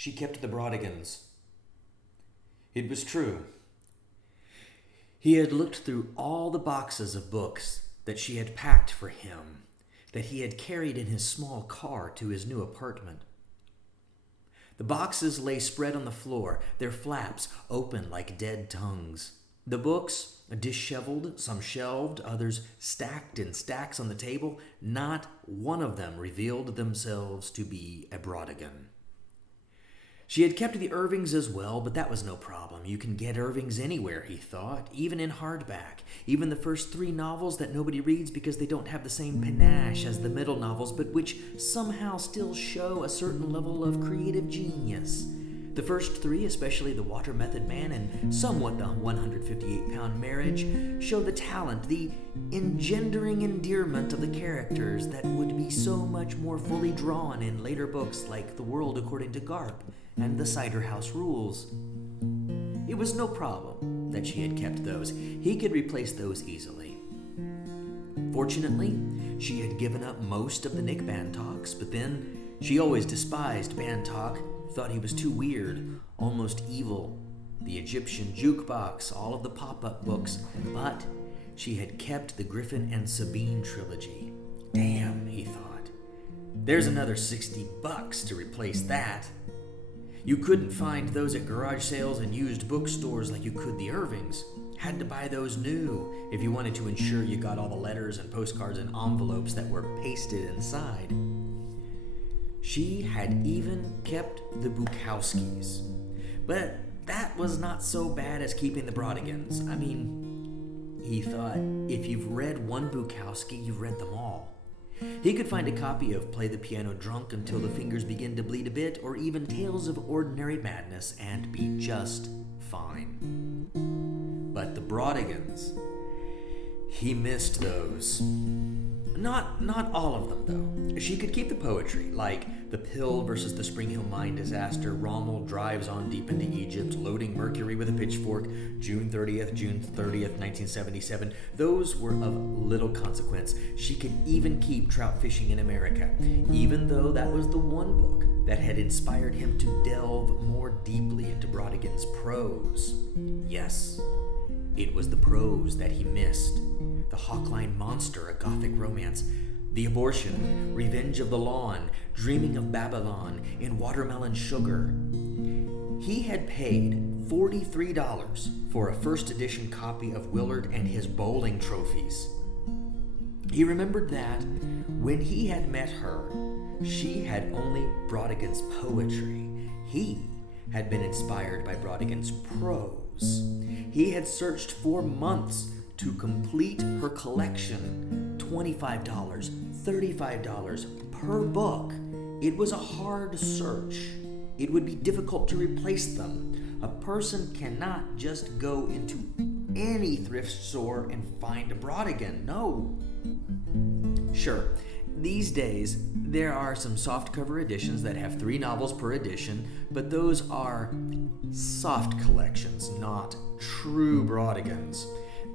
She kept the Brautigans. It was true. He had looked through all the boxes of books that she had packed for him, that he had carried in his small car to his new apartment. The boxes lay spread on the floor, their flaps open like dead tongues. The books, disheveled, some shelved, others stacked in stacks on the table, not one of them revealed themselves to be a Brautigan. She had kept the Irvings as well, but that was no problem. You can get Irvings anywhere, he thought, even in hardback. Even the first 3 novels that nobody reads because they don't have the same panache as the middle novels, but which somehow still show a certain level of creative genius. The first 3, especially The Water Method Man and somewhat The 158-Pound Marriage, show the talent, the engendering endearment of the characters that would be so much more fully drawn in later books like The World According to Garp and The Cider House Rules. It was no problem that she had kept those. He could replace those easily. Fortunately, she had given up most of the Nick Bantoks, but then she always despised Bantok, thought he was too weird, almost evil. The Egyptian Jukebox, all of the pop-up books, but she had kept the Griffin and Sabine trilogy. Damn, he thought. There's another $60 to replace that. You couldn't find those at garage sales and used bookstores like you could the Irvings. Had to buy those new if you wanted to ensure you got all the letters and postcards and envelopes that were pasted inside. She had even kept the Bukowskis. But that was not so bad as keeping the Brautigans. I mean, he thought, if you've read one Bukowski, you've read them all. He could find a copy of Play the Piano Drunk Until the Fingers Begin to Bleed a Bit, or even Tales of Ordinary Madness, and be just fine. But the Brautigans, he missed those. Not all of them, though. She could keep the poetry, like The Pill versus the Spring Hill Mine Disaster, Rommel drives on deep into Egypt, loading Mercury with a pitchfork, June 30th, 1977. Those were of little consequence. She could even keep Trout Fishing in America, even though that was the one book that had inspired him to delve more deeply into Brautigan's prose. Yes, it was the prose that he missed. The Hawkline Monster, a Gothic romance. The Abortion, Revenge of the Lawn, Dreaming of Babylon, in Watermelon Sugar. He had paid $43 for a first edition copy of Willard and His Bowling Trophies. He remembered that when he had met her, she had only Brautigan's poetry. He had been inspired by Brautigan's prose. He had searched for months to complete her collection. $25, $35 per book. It was a hard search. It would be difficult to replace them. A person cannot just go into any thrift store and find a Brautigan. No. Sure, these days there are some softcover editions that have 3 novels per edition, but those are soft collections, not true Brautigans.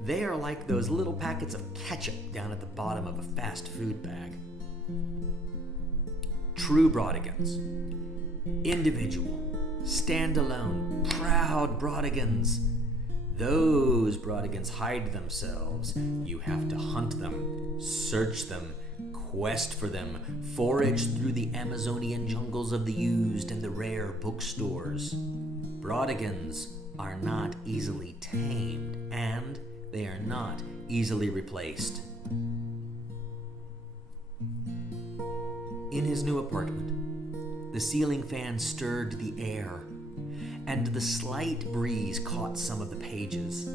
They are like those little packets of ketchup down at the bottom of a fast food bag. True Brautigans. Individual, stand-alone, proud Brautigans. Those Brautigans hide themselves. You have to hunt them, search them, quest for them, forage through the Amazonian jungles of the used and the rare bookstores. Brautigans are not easily tamed, and they are not easily replaced. In his new apartment, the ceiling fan stirred the air, and the slight breeze caught some of the pages.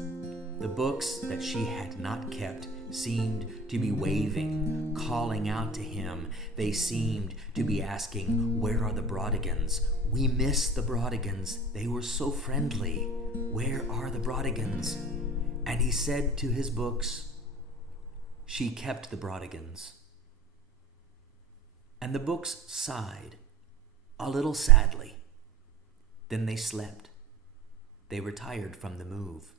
The books that she had not kept seemed to be waving, calling out to him. They seemed to be asking, "Where are the Brautigans? We miss the Brautigans. They were so friendly. Where are the Brautigans?" And he said to his books, "She kept the Brautigans." And the books sighed, a little sadly. Then they slept. They were tired from the move.